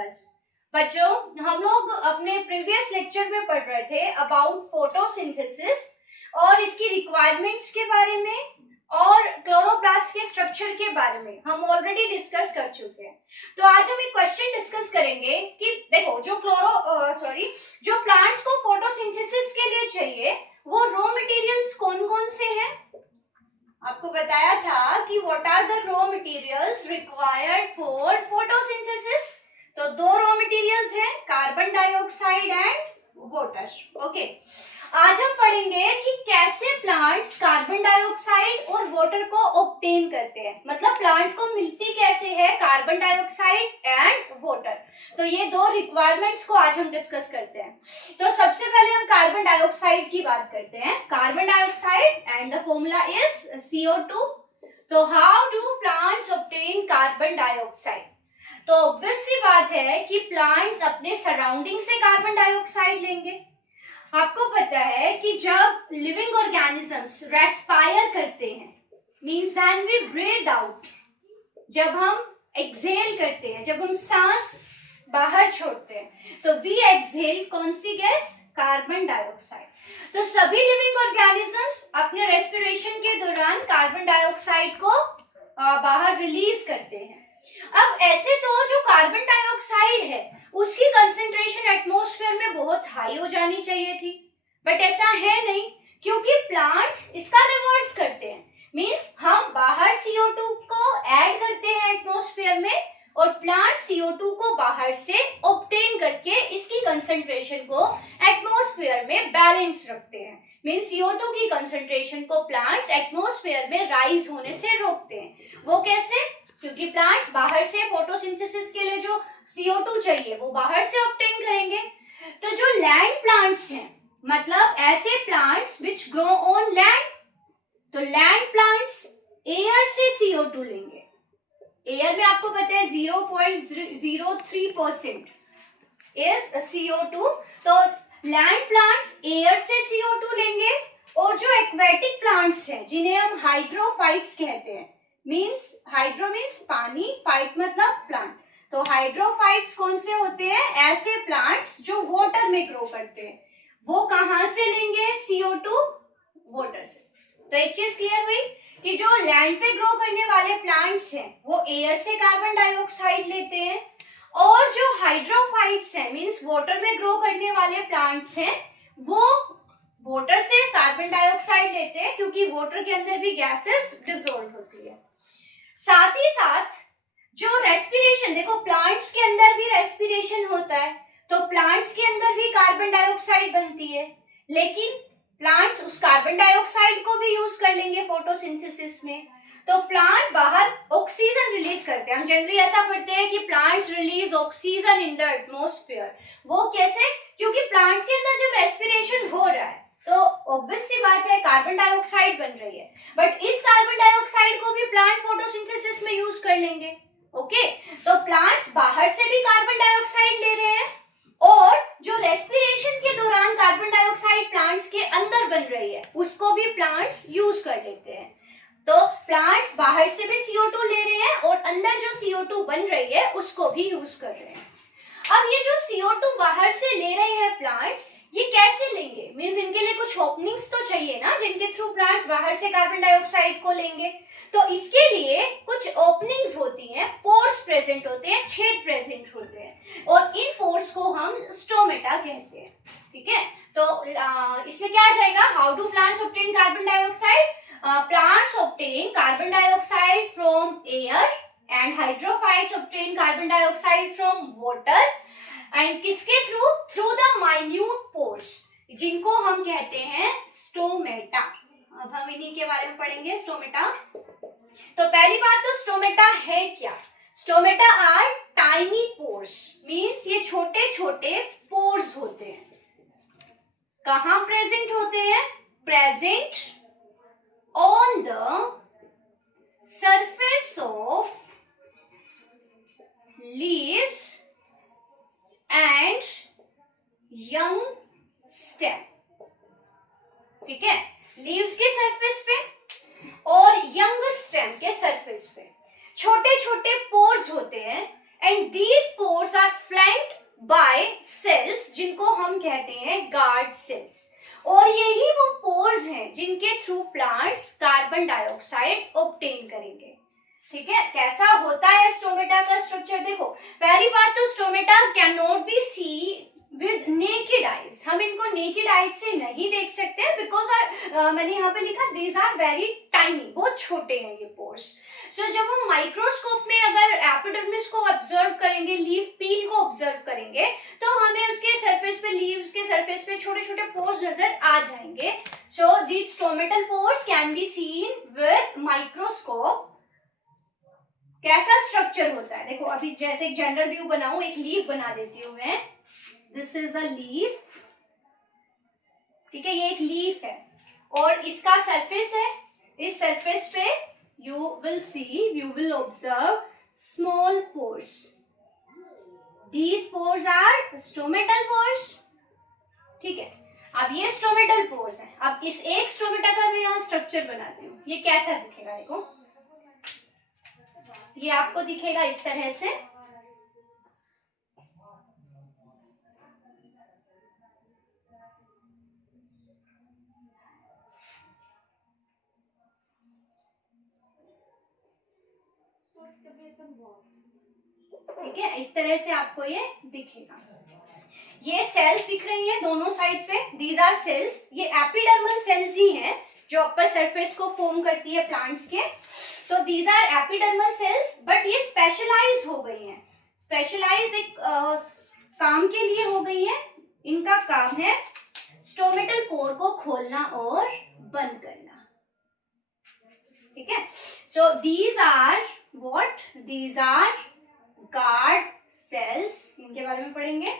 Discuss. बच्चों, हम लोग अपने प्रीवियस लेक्चर में पढ़ रहे थे अबाउट फोटोसिंथेसिस और इसकी रिक्वायरमेंट्स के बारे में और क्लोरोप्लास्ट के स्ट्रक्चर के बारे में हम ऑलरेडी डिस्कस कर चुके हैं। तो आज हम एक क्वेश्चन डिस्कस करेंगे कि देखो जो प्लांट्स को फोटोसिंथेसिस के लिए चाहिए वो रॉ मटेरियल्स कौन कौन से हैं। आपको बताया था कि what are the raw materials required for photosynthesis. तो दो रॉ मटेरियल्स हैं, carbon dioxide and water. Okay, आज हम पढ़ेंगे कि कैसे प्लांट्स कार्बन डाइऑक्साइड और वाटर को ऑब्टेन करते हैं, मतलब प्लांट को मिलती कैसे है कार्बन डाइऑक्साइड एंड वाटर। तो ये दो रिक्वायरमेंट्स को आज हम डिस्कस करते हैं। तो सबसे पहले हम कार्बन डाइऑक्साइड की बात करते हैं। Carbon dioxide and the formula is CO2। तो how do plants obtain carbon dioxide? तो ऑब्वियस सी बात है कि प्लांट्स अपने सराउंडिंग से कार्बन डाइऑक्साइड लेंगे। आपको पता है कि जब लिविंग ऑर्गेनिजम्स रेस्पायर करते हैं, means when we breathe out, जब हम एक्सहेल करते हैं, जब हम सांस बाहर छोड़ते हैं, तो वी एक्सहेल कौन सी गैस? Carbon dioxide. तो सभी लिविंग ऑर्गेनिजम्स अपने रेस्पिरेशन के दौरान कार्बन डाइऑक्साइड को बाहर रिलीज करते हैं। अब ऐसे तो जो कार्बन डाइऑक्साइड है उसकी कंसेंट्रेशन एटमॉस्फेयर में बहुत हाई हो जानी चाहिए थी, बट ऐसा है नहीं, क्योंकि प्लांट्स इसका रिवर्स करते हैं। मींस हम बाहर CO2 को ऐड करते हैं एटमॉस्फेयर में और प्लांट CO2 को बाहर से ऑब्टेन करके इसकी कंसेंट्रेशन को एटमॉस्फेयर में बैलेंस रखते हैं। मींस CO2 की कंसेंट्रेशन को प्लांट्स एटमॉस्फेयर में राइज होने से रोकते हैं। वो कैसे? क्योंकि प्लांट्स बाहर से फोटोसिंथेसिस के लिए जो CO2 चाहिए वो बाहर से ऑब्टेन करेंगे। तो जो लैंड प्लांट्स हैं, मतलब ऐसे plants which grow on land, तो लैंड प्लांट्स एयर से CO2 लेंगे। एयर में आपको पता है 0.03% इज CO2। तो लैंड प्लांट्स एयर से CO2 लेंगे और जो एक्वेटिक प्लांट्स हैं जिन्हें हम हाइड्रोफाइट्स कहते हैं, मींस हाइड्रो मींस पानी, फाइट मतलब प्लांट, तो हाइड्रोफाइट्स कौन से होते हैं? ऐसे प्लांट्स जो वाटर में ग्रो करते हैं। वो कहां से लेंगे CO2? वाटर से। तो एक चीज क्लियर हुई कि जो लैंड पे ग्रो करने वाले प्लांट्स हैं वो एयर से कार्बन डाइऑक्साइड लेते हैं और जो हाइड्रोफाइट्स हैं मींस वाटर में ग्रो करने वाले प्लांट्स हैं वो वाटर से कार्बन डाइऑक्साइड लेते हैं, क्योंकि वाटर के अंदर भी गैसेस डिसॉल्व होती है। साथ ही साथ जो रेस्पिरेशन, देखो प्लांट्स के अंदर भी रेस्पिरेशन होता है, तो प्लांट्स के अंदर भी कार्बन डाइऑक्साइड बनती है, लेकिन प्लांट्स उस कार्बन डाइऑक्साइड को भी यूज कर लेंगे फोटोसिंथेसिस में। तो प्लांट बाहर ऑक्सीजन रिलीज करते हैं। हम जनरली ऐसा पढ़ते हैं कि plants release oxygen in the atmosphere. वो कैसे? क्योंकि प्लांट्स के अंदर जब रेस्पिरेशन हो रहा है तो ऑब्वियस सी बात है कार्बन डाइऑक्साइड बन रही है, बट इस कार्बन डाइऑक्साइड को भी प्लांट फोटोसिंथेसिस में यूज कर लेंगे। ओके, तो प्लांट्स बाहर से भी कार्बन डाइऑक्साइड ले रहे हैं और जो रेस्पिरेशन के दौरान कार्बन डाइऑक्साइड प्लांट्स के अंदर बन रही है उसको भी प्लांट्स यूज कर लेते हैं। तो प्लांट्स बाहर से भी CO2 ले रहे हैं और अंदर जो CO2 बन रही है उसको भी यूज कर रहे हैं। अब ये जो CO2 बाहर से ले रहे हैं प्लांट्स, ये कैसे लेंगे? मींस इनके लिए कुछ ओपनिंग्स तो चाहिए ना जिनके थ्रू प्लांट्स बाहर से कार्बन डाइऑक्साइड को लेंगे। तो इसके लिए कुछ ओपनिंग्स होती हैं, पोर्स प्रेजेंट होते हैं, छेद प्रेजेंट होते हैं और इन पोर्स को हम स्टोमेटा कहते हैं। ठीक है, तो इसमें क्या आ जाएगा? How do plants obtain carbon dioxide? Plants obtain carbon dioxide from air and hydrophytes obtain carbon dioxide from water and किसके through? Through the minute pores, जिनको हम कहते हैं स्टोमेटा। अब हम इन्हीं के बारे में पढ़ेंगे, स्टोमेटा। तो पहली बात तो स्टोमेटा है क्या? Stomata are tiny pores, means ये छोटे छोटे पोर्स होते हैं। कहां प्रेजेंट होते हैं? Present on the surface of leaves and young stem. ठीक है, लीव्स के सरफेस पे और यंग स्टेम के सरफेस पे छोटे छोटे पोर्स होते हैं and these pores are flanked by cells जिनको हम कहते हैं गार्ड सेल्स। और यही वो पोर्स हैं जिनके through plants carbon dioxide obtain करेंगे। ठीक है, कैसा होता है स्टोमेटा का स्ट्रक्चर? देखो, पहली बात तो stomata can not be see with naked eyes. हम इनको नेकेड आईज से नहीं देख सकते बिकॉज मैंने यहाँ पे लिखा दीज आर वेरी टाइनी, बहुत छोटे हैं ये पोर्स। सो जब हम माइक्रोस्कोप में अगर एपिडर्मिस को ऑब्जर्व करेंगे, लीफ पील को ऑब्जर्व करेंगे, तो हमें उसके सरफेस पे, लीव्स के सरफेस पे छोटे छोटे पोर्स नजर आ जाएंगे। So these stomatal pores can be seen with microscope. कैसा स्ट्रक्चर होता है? देखो, अभी जैसे एक जनरल व्यू बनाऊं, एक लीफ बना देती हूँ मैं। This is a leaf. ठीक है, ये एक लीफ है और इसका सरफेस है। इस सरफेस पे you will observe small pores. These pores are stomatal pores. ठीक है, अब ये स्टोमेटल पोर्स है। अब इस एक स्टोमेटा का मैं यहाँ स्ट्रक्चर बनाती हूँ। ये कैसा दिखेगा? देखो, ये आपको दिखेगा इस तरह से। ठीक है, इस तरह से आपको ये दिखेगा। ये सेल्स दिख रही हैं दोनों साइड पे, दीज आर सेल्स। ये एपिडर्मल सेल्स ही हैं जो अपर सरफेस को फॉर्म करती है प्लांट्स के। तो these are epidermal cells, but ये स्पेशलाइज हो गई हैं। स्पेशलाइज एक काम के लिए हो गई है। इनका काम है स्टोमेटल पोर को खोलना और बंद करना। ठीक है, so these are what? These are guard cells. इनके बारे में पढ़ेंगे।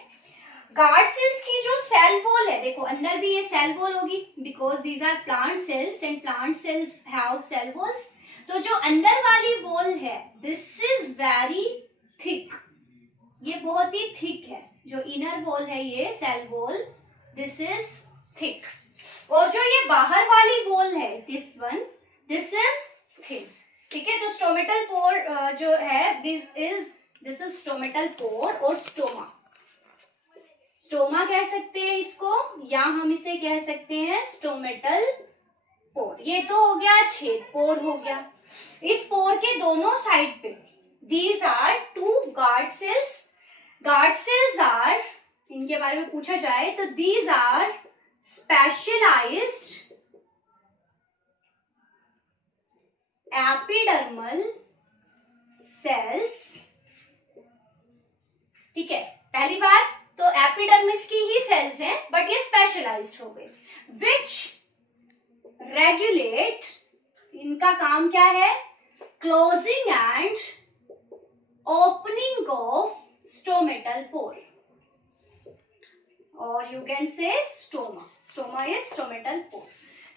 गार्ड सेल्स की जो सेल वॉल है, देखो अंदर भी ये सेल वॉल होगी because these are plant cells and plant cells have cell walls. तो जो अंदर वाली वॉल है, दिस इज वेरी थिक। ये बहुत ही थिक है। जो इनर वॉल है, ये cell wall, this is thick. और जो ये बाहर वाली वॉल है, this one, this is thin. ठीक है, तो स्टोमेटल पोर जो है, दिस इज स्टोमेटल पोर और स्टोमा। स्टोमा कह सकते हैं इसको, या हम इसे कह सकते हैं स्टोमेटल पोर। ये तो हो गया छेद, पोर हो गया। इस पोर के दोनों साइड पे these are two guard cells. Guard cells are, इनके बारे में पूछा जाए तो these are specialised epidermal cells. ठीक है, पहली बात तो एपिडर्मिस की ही सेल्स हैं, बट ये स्पेशलाइज्ड हो गए। विच रेगुलेट, इनका काम क्या है? Closing and opening of stomatal pore, और you can say stoma. Stoma is stomatal pore.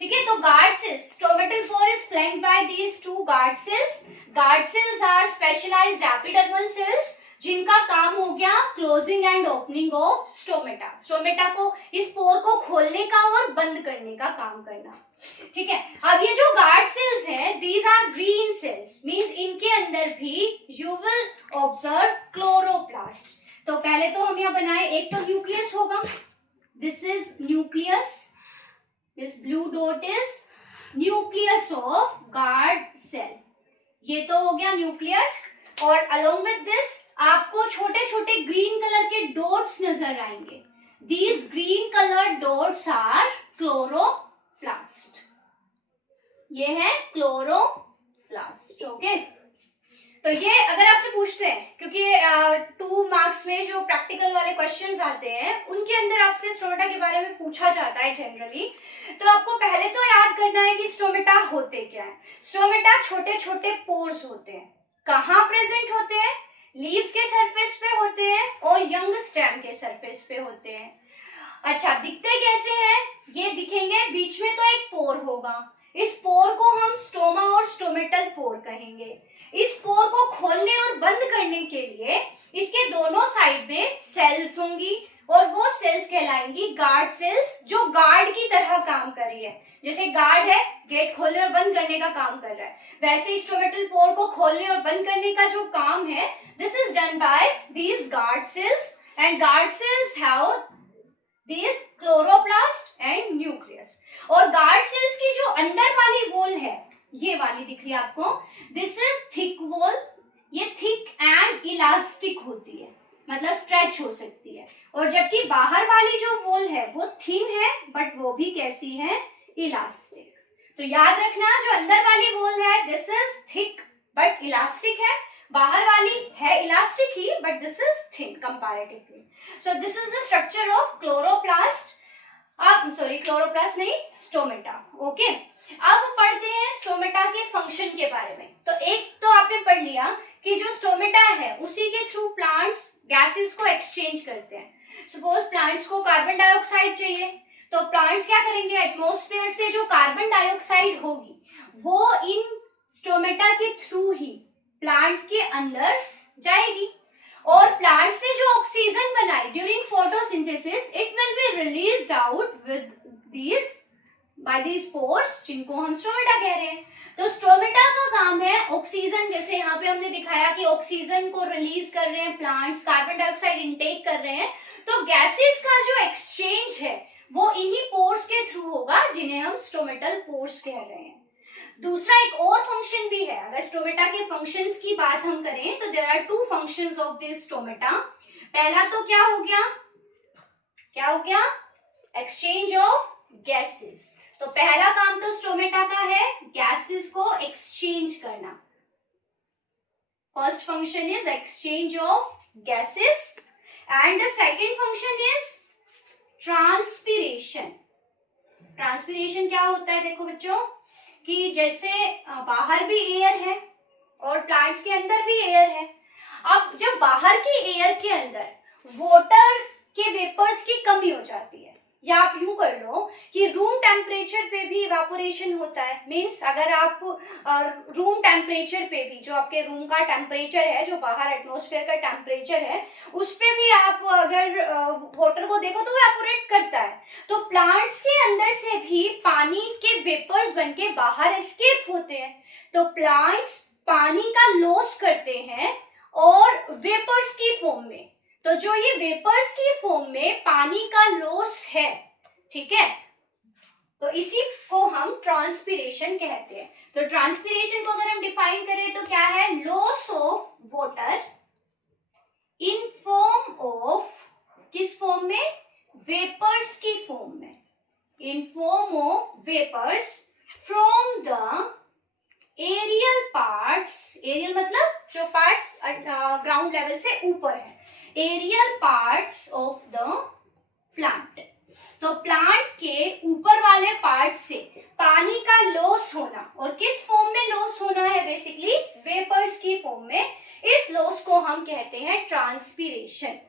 ठीक है, तो guard cells, stomatal pore is flanked by these two guard cells. Guard cells are specialised epidermal cells जिनका काम हो गया closing and opening of stomata. Stomata को, इस पोर को खोलने का और बंद करने का काम करना। ठीक है, अब ये जो गार्ड सेल्स हैं, these are green cells, means इनके अंदर भी यू विल ऑब्जर्व क्लोरोप्लास्ट। तो पहले तो हम यहाँ बनाए, एक तो न्यूक्लियस होगा, this is nucleus, this blue dot is nucleus of guard cell. ये तो हो गया न्यूक्लियस, और अलोंग विद दिस आपको छोटे छोटे ग्रीन कलर के डॉट्स नजर आएंगे। These green colour dots are chloroplast. ये है क्लोरोप्लास्ट। ओके, तो ये अगर आपसे पूछते हैं, क्योंकि 2 मार्क्स में जो प्रैक्टिकल वाले क्वेश्चंस आते हैं उनके अंदर आपसे स्टोमेटा के बारे में पूछा जाता है जनरली, तो आपको पहले तो याद करना है कि स्टोमेटा होते क्या है। स्टोमेटा छोटे छोटे पोर्स होते हैं। कहाँ प्रेजेंट होते हैं? लीव्स के सरफेस पे होते हैं और यंग स्टेम के सरफेस पे होते हैं। अच्छा, दिखते कैसे हैं? ये दिखेंगे, बीच में तो एक पोर होगा। इस पोर को हम स्टोमा और स्टोमेटल पोर कहेंगे। इस पोर को खोलने और बंद करने के लिए इसके दोनों साइड में सेल्स होंगी, और वो सेल्स कहलाएंगी गार्ड सेल्स, जो गार्ड की तरह काम कर रही है। जैसे गार्ड है, गेट खोलने और बंद करने का काम कर रहा है, वैसे स्टोमेटल पोर को खोलने और बंद करने का जो काम है, this is done by these guard cells, and guard cells have these chloroplast and nucleus. और गार्ड सेल्स की जो अंदर वाली वॉल है, ये वाली दिख रही है आपको, दिस इज थिक वॉल। ये थिक एंड इलास्टिक होती है, मतलब स्ट्रेच हो सकती है। और जबकि बाहर वाली जो वॉल है वो थिन है, बट वो भी कैसी है, इलास्टिक। तो याद रखना, जो अंदर वाली वॉल है this is thick but elastic है, बाहर वाली है elastic he but this is thin comparatively. So this is the structure of chloroplast, chloroplast नहीं, स्टोमेटा। ओके, अब पढ़ते हैं स्टोमेटा के फंक्शन के बारे में। तो एक तो आपने पढ़ लिया कि जो स्टोमेटा है उसी के थ्रू प्लांट्स गैसेस को एक्सचेंज करते हैं। सपोज प्लांट्स को कार्बन डाइऑक्साइड चाहिए, तो प्लांट्स क्या करेंगे, एटमॉस्फेयर से जो कार्बन डाइऑक्साइड होगी वो इन स्टोमेटा के थ्रू ही प्लांट के अंदर जाएगी, और प्लांट से जो ऑक्सीजन बनाई during photosynthesis, it will be released out with these by these pores, जिनको हम स्टोमेटा कह रहे हैं। तो स्टोमेटा का काम है ऑक्सीजन, जैसे यहाँ पे हमने दिखाया कि ऑक्सीजन को रिलीज कर रहे हैं प्लांट्स, कार्बन डाइऑक्साइड इनटेक कर रहे हैं, तो गैसेस का जो एक्सचेंज है वो इन्हीं पोर्स के थ्रू होगा, जिन्हें हम स्टोमेटल पोर्स कह रहे हैं। दूसरा एक और फंक्शन भी है, अगर स्टोमेटा के फंक्शंस की बात हम करें तो there are two functions of this stomata. पहला तो क्या हो गया, एक्सचेंज ऑफ गैसेस। तो पहला काम तो स्टोमेटा का है गैसेस को एक्सचेंज करना, first function is exchange of gases, and the second function is transpiration. Transpiration क्या होता है, देखो बच्चों, कि जैसे बाहर भी एयर है और प्लांट्स के अंदर भी एयर है। अब जब बाहर की एयर के अंदर वाटर के वेपर्स की कमी हो जाती है, या आप यूं कर लो कि रूम टेम्परेचर पे भी इवेपोरेशन होता है। मींस अगर आप रूम टेम्परेचर पे भी, जो आपके रूम का टेम्परेचर है, जो बाहर एटमॉस्फेयर का टेम्परेचर है, उस पे भी आप अगर वाटर को देखो तो इवेपोरेट करता है। तो प्लांट्स के अंदर से भी पानी के वेपर्स बनके बाहर एस्केप होते हैं। तो प्लांट्स पानी का लॉस करते हैं और वेपर्स की फॉर्म में। तो जो ये वेपर्स की फॉर्म में पानी का लॉस है, ठीक है, तो इसी को हम ट्रांसपिरेशन कहते हैं। तो ट्रांसपिरेशन को अगर हम डिफाइन करें तो क्या है, loss of water in form of, किस फॉर्म में, वेपर्स की फॉर्म में, in form of vapours from the aerial parts. Aerial मतलब जो पार्ट्स ग्राउंड लेवल से ऊपर है, aerial parts of the plant. तो प्लांट के ऊपर वाले पार्ट से पानी का लॉस होना, और किस फॉर्म में लॉस होना है, बेसिकली वेपर्स की फॉर्म में, इस लॉस को हम कहते हैं ट्रांसपिरेशन।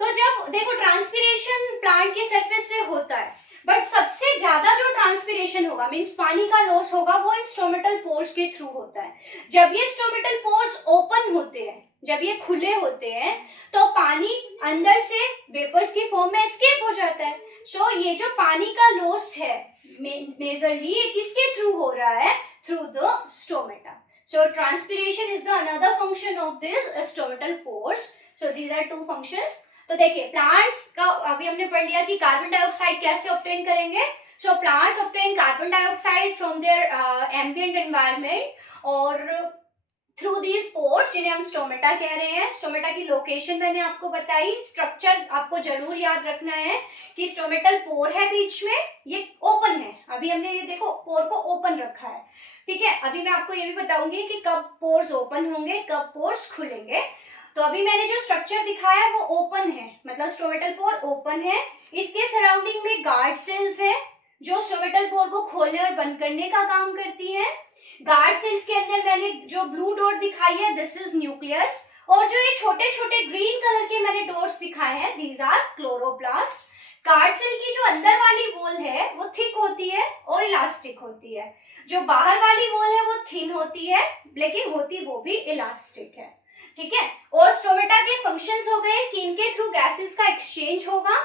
तो जब देखो ट्रांसपिरेशन प्लांट के सरफेस से होता है, बट सबसे ज्यादा जो ट्रांसपिरेशन होगा, मींस पानी का लॉस होगा, वो इन स्टोमेटल पोर्स के थ्रू होता है। जब ये स्टोमेटल पोर्स ओपन होते हैं, जब ये खुले होते हैं, तो पानी अंदर से वेपर्स की फॉर्म में एस्केप हो जाता है। सो ये जो पानी का लॉस है मेजरली ये किसके थ्रू हो रहा है, through the stomata. So transpiration is the another function of this stomatal pores. So these are two functions. तो देखिए प्लांट्स का अभी हमने पढ़ लिया कि कार्बन डाइऑक्साइड कैसे ऑब्टेन करेंगे। So plants obtain carbon dioxide from their ambient environment और थ्रू दीज पोर्स, जिन्हें हम स्टोमेटा कह रहे हैं। स्टोमेटा की लोकेशन मैंने आपको बताई। स्ट्रक्चर आपको जरूर याद रखना है कि स्टोमेटल पोर है बीच में, ये ओपन है। अभी हमने ये देखो पोर को ओपन रखा है, ठीक है। अभी मैं आपको ये भी बताऊंगी कि कब पोर्स ओपन होंगे, कब पोर्स खुलेंगे। तो अभी मैंने जो स्ट्रक्चर दिखाया वो ओपन है, मतलब स्टोमेटल पोर ओपन है। इसके सराउंडिंग में गार्ड सेल्स है जो स्टोमेटल पोर को खोलने और बंद करने का काम करती है। गार्ड सेल्स के अंदर मैंने जो ब्लू डॉट दिखाई है, दिस इज न्यूक्लियस, और जो ये छोटे छोटे ग्रीन कलर के मैंने डॉट्स दिखाए हैं, these are chloroplast. Guard cell की जो अंदर वाली वॉल है वो थिक होती है और इलास्टिक होती है। जो बाहर वाली वॉल है वो थिन होती है, लेकिन होती वो भी इलास्टिक है। ठीक है। और स्टोमेटा के फंक्शंस हो गए कि इनके थ्रू गैसेस का एक्सचेंज होगा,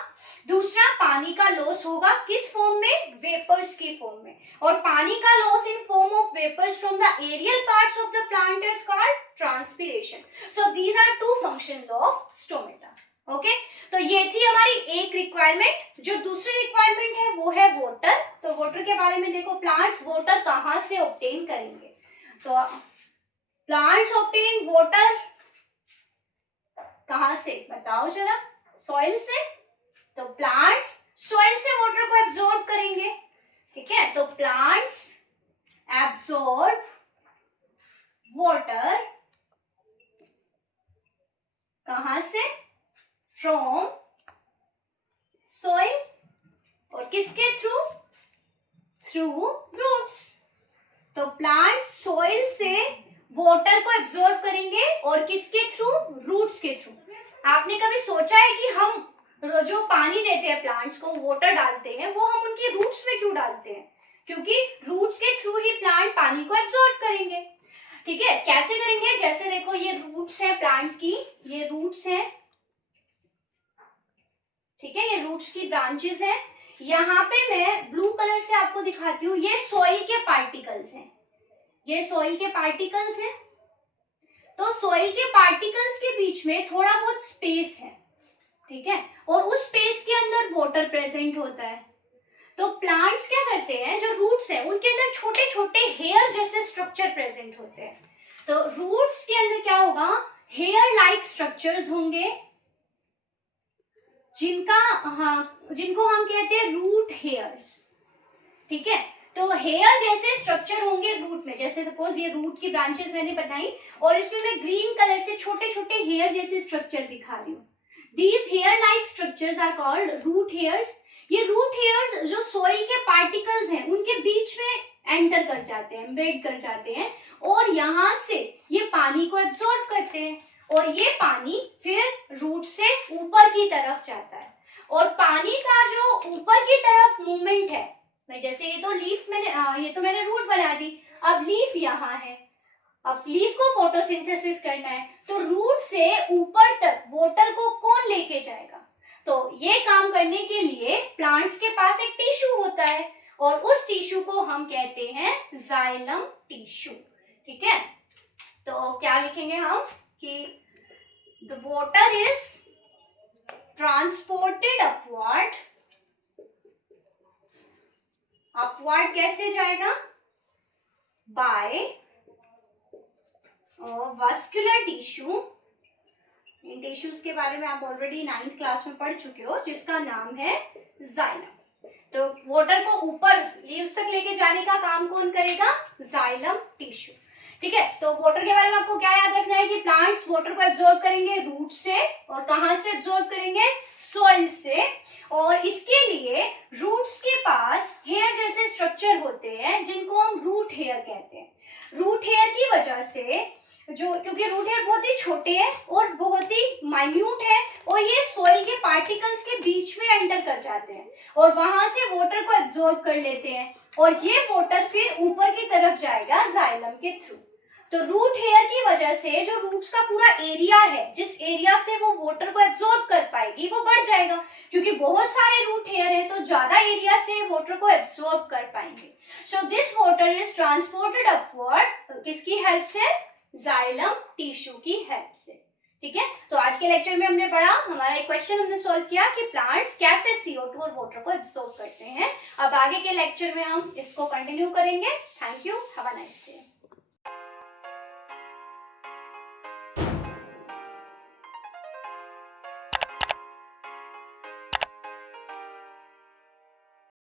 दूसरा पानी का लॉस होगा, किस फॉर्म में, वेपर्स की फॉर्म में, और पानी का loss in form of vapours from the aerial parts of the plant is called transpiration. So these are two functions of stomata. Okay, तो ये थी हमारी एक रिक्वायरमेंट। जो दूसरी रिक्वायरमेंट है वो है वाटर। तो वाटर के बारे में देखो, प्लांट्स वाटर कहाँ से ऑब्टेन करेंगे? तो प्लांट्स ऑब्टेन वाटर कहाँ से, बताओ जरा, सॉइल से। तो प्लांट्स सॉइल से वाटर को एब्जॉर्ब करेंगे, ठीक है। तो प्लांट्स एब्जॉर्ब वाटर कहाँ से, फ्रॉम सॉइल, और किसके थ्रू, थ्रू रूट्स। तो प्लांट्स सॉइल से वाटर को एब्जॉर्ब करेंगे और किसके थ्रू, रूट्स के थ्रू। आपने कभी सोचा है कि हम जो पानी देते हैं प्लांट्स को, वाटर डालते हैं, वो हम उनकी रूट्स में क्यों डालते हैं? क्योंकि रूट्स के थ्रू ही प्लांट पानी को एब्जॉर्ब करेंगे, ठीक है। कैसे करेंगे? जैसे देखो ये रूट्स है प्लांट की, ये रूट्स है, ठीक है, ये रूट्स की ब्रांचेस है। यहाँ पे मैं ब्लू कलर से आपको दिखाती हूँ, ये सॉइल के पार्टिकल्स हैं, ये सॉइल के पार्टिकल्स हैं। तो सॉइल के पार्टिकल्स के बीच में थोड़ा बहुत स्पेस है, ठीक है, और उस स्पेस के अंदर वाटर प्रेजेंट होता है। तो प्लांट्स क्या करते हैं, जो रूट्स है उनके अंदर छोटे छोटे हेयर जैसे स्ट्रक्चर प्रेजेंट होते हैं। तो रूट्स के अंदर क्या होगा, हेयर लाइक स्ट्रक्चर्स होंगे, जिनको हम कहते हैं रूट हेयर्स, ठीक है। तो हेयर जैसे स्ट्रक्चर होंगे रूट में, जैसे सपोज ये रूट की ब्रांचेस मैंने बनाई और इसमें मैं ग्रीन कलर से छोटे छोटे हेयर जैसे स्ट्रक्चर दिखा रही हूँ। These hair-like structures are called root hairs. ये root hairs जो soil के particles हैं उनके बीच में एंटर कर जाते हैं, एम्बेड कर जाते हैं, और यहाँ से ये पानी को एब्जॉर्ब करते हैं, और ये पानी फिर रूट से ऊपर की तरफ जाता है। और पानी का जो ऊपर की तरफ मूवमेंट है, मैं जैसे ये तो लीफ मैंने ये तो मैंने रूट बना दी, अब लीफ यहाँ है, अब लीफ को फोटोसिंथेसिस करना है, तो रूट से ऊपर तक वाटर को कौन लेके जाएगा? तो ये काम करने के लिए प्लांट्स के पास एक टिश्यू होता है, और उस टिश्यू को हम कहते हैं जाइलम टिश्यू, ठीक है। तो क्या लिखेंगे हम कि the water is transported upward, upward कैसे जाएगा, बाय वास्कुलर टिश्यू। इन टिश्यूज के बारे में आप ऑलरेडी 9th क्लास में पढ़ चुके हो, जिसका नाम है जाइलम। तो वाटर को ऊपर लीव्स तक लेके जाने का काम कौन करेगा, जाइलम टिश्यू, ठीक है। तो वाटर के बारे में आपको क्या याद रखना है कि प्लांट्स वाटर को एब्जॉर्ब करेंगे रूट से, और कहां से एब्जॉर्ब करेंगे, सॉइल से, और इसके लिए रूट्स के पास हेयर जैसे स्ट्रक्चर होते हैं जिनको हम रूट हेयर कहते हैं। रूट हेयर की वजह से क्योंकि रूट हेयर बहुत ही छोटे हैं और बहुत ही माइन्यूट है, और ये सॉइल के पार्टिकल्स के बीच में एंटर कर जाते हैं और वहां से वाटर को एब्जॉर्ब कर लेते हैं, और ये वाटर फिर ऊपर की तरफ जाएगा जाइलम के थ्रू। तो रूट हेयर की वजह से जो रूट्स का पूरा एरिया है, जिस एरिया से वो वाटर को एब्जॉर्ब कर पाएगी, वो बढ़ जाएगा, क्योंकि बहुत सारे रूट हेयर है तो ज्यादा एरिया से वाटर को एब्जॉर्ब कर पाएंगे। So this water is transported upward, किसकी हेल्प से, जाइलम टिश्यू की हेल्प से, ठीक है। तो आज के लेक्चर में हमने पढ़ा, हमारा एक क्वेश्चन हमने सॉल्व किया कि प्लांट्स कैसे CO2 और वाटर को एब्सॉर्ब करते हैं। अब आगे के लेक्चर में हम इसको कंटिन्यू करेंगे। Thank you, have a nice day.